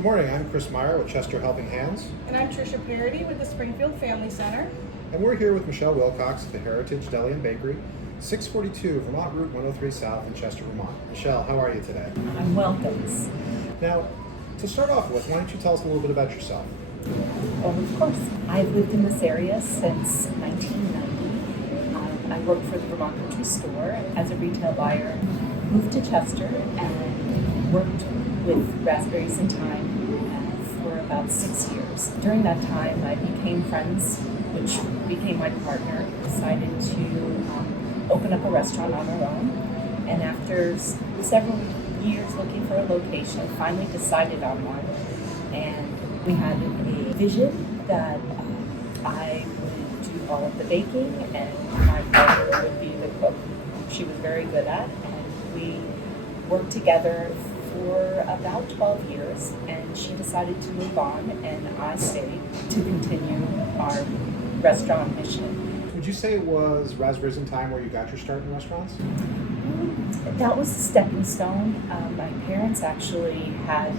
Good morning, I'm Chris Meyer with Chester Helping Hands. And I'm Trisha Paradis with the Springfield Family Center. And we're here with Michelle Wilcox at the Heritage Deli Bakery, 642 Vermont Route 103 South in Chester, Vermont. Michelle, how are you today? I'm well, thanks. Now, to start off with, why don't you tell us a little bit about yourself? Oh, of course. I've lived in this area since 1990. I worked for the Vermont Grocery Store as a retail buyer, moved to Chester, and worked with raspberries and thyme for about 6 years. During that time, I became friends, which became my partner, decided to open up a restaurant on our own, and after several years looking for a location, finally decided on one, and we had a vision that I would do all of the baking and my partner would be the cook. She was very good at, and we worked together for about 12 years, and she decided to move on, and I stayed to continue our restaurant mission. Would you say it was raspberries and thyme where you got your start in restaurants? That was a stepping stone. My parents actually had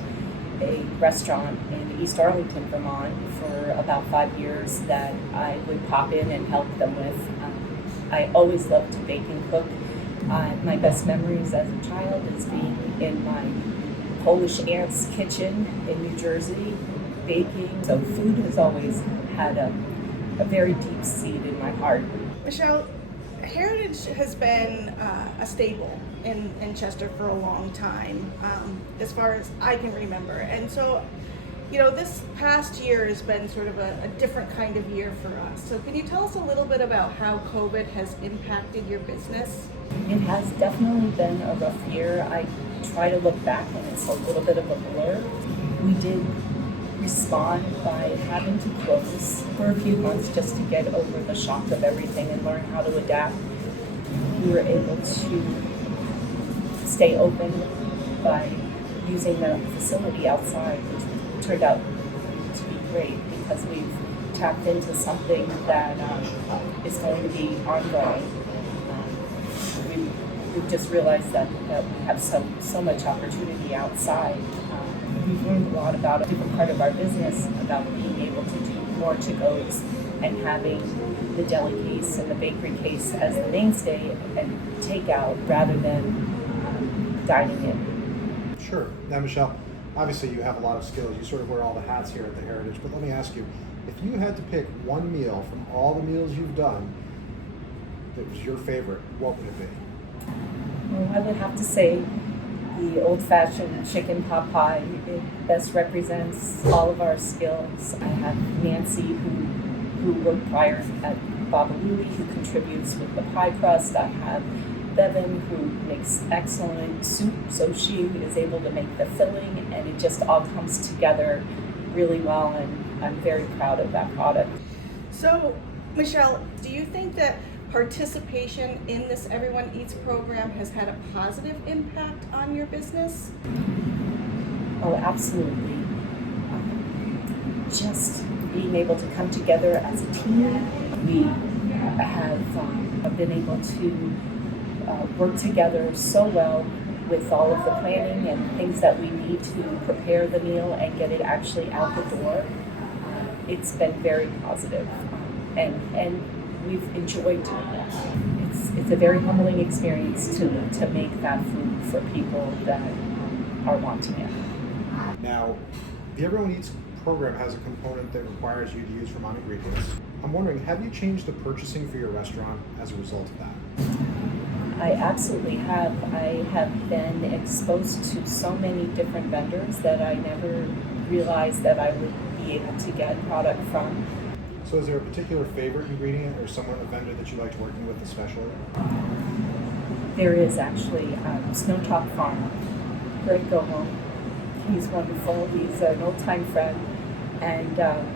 a restaurant in East Arlington, Vermont for about 5 years that I would pop in and help them with. I always loved to bake and cook. My best memories as a child is being in my Polish aunt's kitchen in New Jersey baking. So food has always had a very deep seed in my heart. Michelle, Heritage has been a staple in Chester for a long time, as far as I can remember. And so, this past year has been sort of a different kind of year for us. So can you tell us a little bit about how COVID has impacted your business? It has definitely been a rough year. I try to look back and it's a little bit of a blur. We did respond by having to close for a few months just to get over the shock of everything and learn how to adapt. We were able to stay open by using the facility outside, which turned out to be great because we've tapped into something that is going to be ongoing. We've just realized that we have so much opportunity outside. We've learned a lot about a different part of our business, about being able to do more to-goes and having the deli case and the bakery case as the mainstay and takeout rather than dining in. Sure. Now, Michelle, obviously you have a lot of skills. You sort of wear all the hats here at the Heritage, but let me ask you, if you had to pick one meal from all the meals you've done that was your favorite, what would it be? Well, I would have to say the old-fashioned chicken pot pie. It best represents all of our skills. I have Nancy, who worked prior at Babaluli, who contributes with the pie crust. I have Bevan, who makes excellent soup, so she is able to make the filling, and it just all comes together really well, and I'm very proud of that product. So, Michelle, do you think that participation in this Everyone Eats program has had a positive impact on your business? Oh, absolutely. Just being able to come together as a team. We have been able to work together so well with all of the planning and things that we need to prepare the meal and get it actually out the door. It's been very positive, and we've enjoyed doing it. It's a very humbling experience to make that food for people that are wanting it. Now, the Everyone Eats program has a component that requires you to use Vermont ingredients. I'm wondering, have you changed the purchasing for your restaurant as a result of that? I absolutely have. I have been exposed to so many different vendors that I never realized that I would be able to get product from. So is there a particular favorite ingredient or a vendor that you liked working with especially? There is actually Snow Chalk Farm. Greg Gomo. He's wonderful. He's an old-time friend, and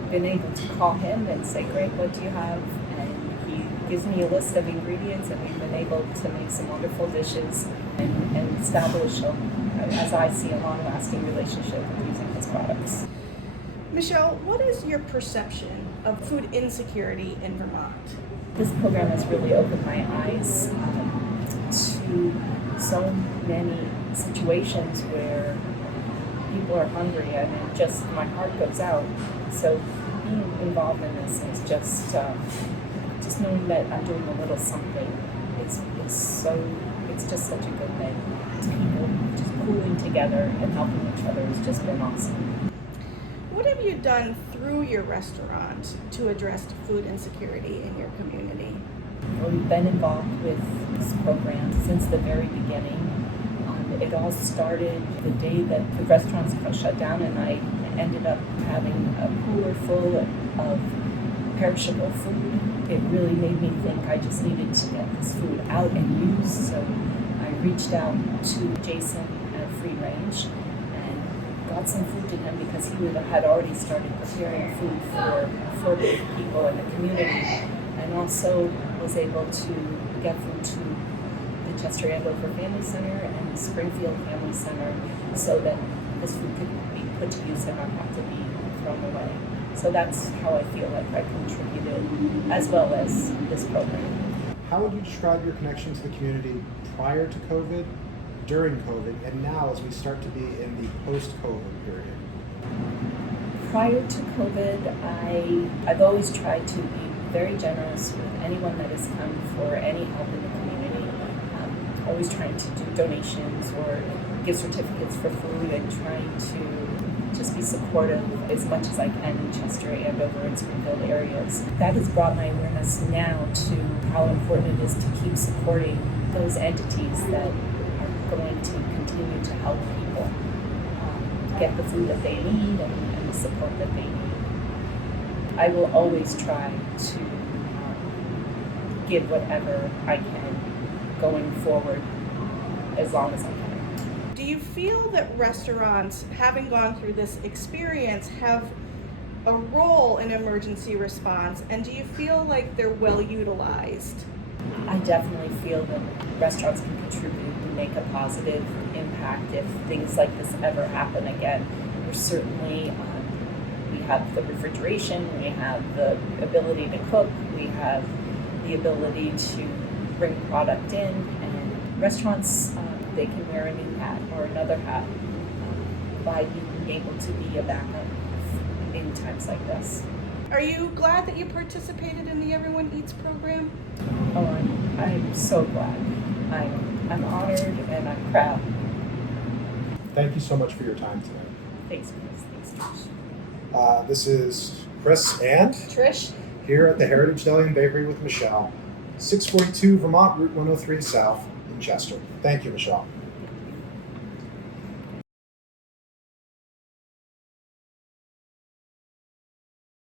been able to call him and say, Greg, what do you have? And he gives me a list of ingredients, and we've been able to make some wonderful dishes and establish, as I see, a long-lasting relationship with using his products. Michelle, what is your perception of food insecurity in Vermont? This program has really opened my eyes to so many situations where people are hungry, and it just, my heart goes out. So being involved in this is just knowing that I'm doing a little something. It's just such a good thing. People just pooling together and helping each other has just been awesome. What have you done through your restaurant to address food insecurity in your community? We've been involved with this program since the very beginning. It all started the day that the restaurants got shut down, and I ended up having a cooler full of perishable food. It really made me think I just needed to get this food out and used. So I reached out to Jason at Free Range and got some food to him because he had already started preparing food for the people in the community, and also was able to get food to the Chester Andover Family Center and the Springfield Family Center so that this food could be put to use and not have to be thrown away. So that's how I feel like I contributed, as well as this program. How would you describe your connection to the community prior to COVID, during COVID, and now as we start to be in the post-COVID period? Prior to COVID, I've always tried to be very generous with anyone that has come for any help in the community. Always trying to do donations or give certificates for food and trying to just be supportive as much as I can in Chester, Andover, and Springfield areas. That has brought my awareness now to how important it is to keep supporting those entities that are going to continue to help people get the food that they need and the support that they need. I will always try to give whatever I can going forward as long as I can. Do you feel that restaurants, having gone through this experience, have a role in emergency response, and do you feel like they're well utilized? I definitely feel that restaurants can contribute and make a positive impact if things like this ever happen again. We're certainly, we have the refrigeration, we have the ability to cook, we have the ability to bring product in, and restaurants, they can wear a new hat or another hat by being able to be a backup in times like this. Are you glad that you participated in the Everyone Eats program? Oh, I'm so glad. I'm honored and I'm proud. Thank you so much for your time today. Thanks, Chris. Thanks, Trish. This is Chris and Trish? here at the Heritage Deli Bakery with Michelle, 642 Vermont Route 103 South in Chester. Thank you, Michelle.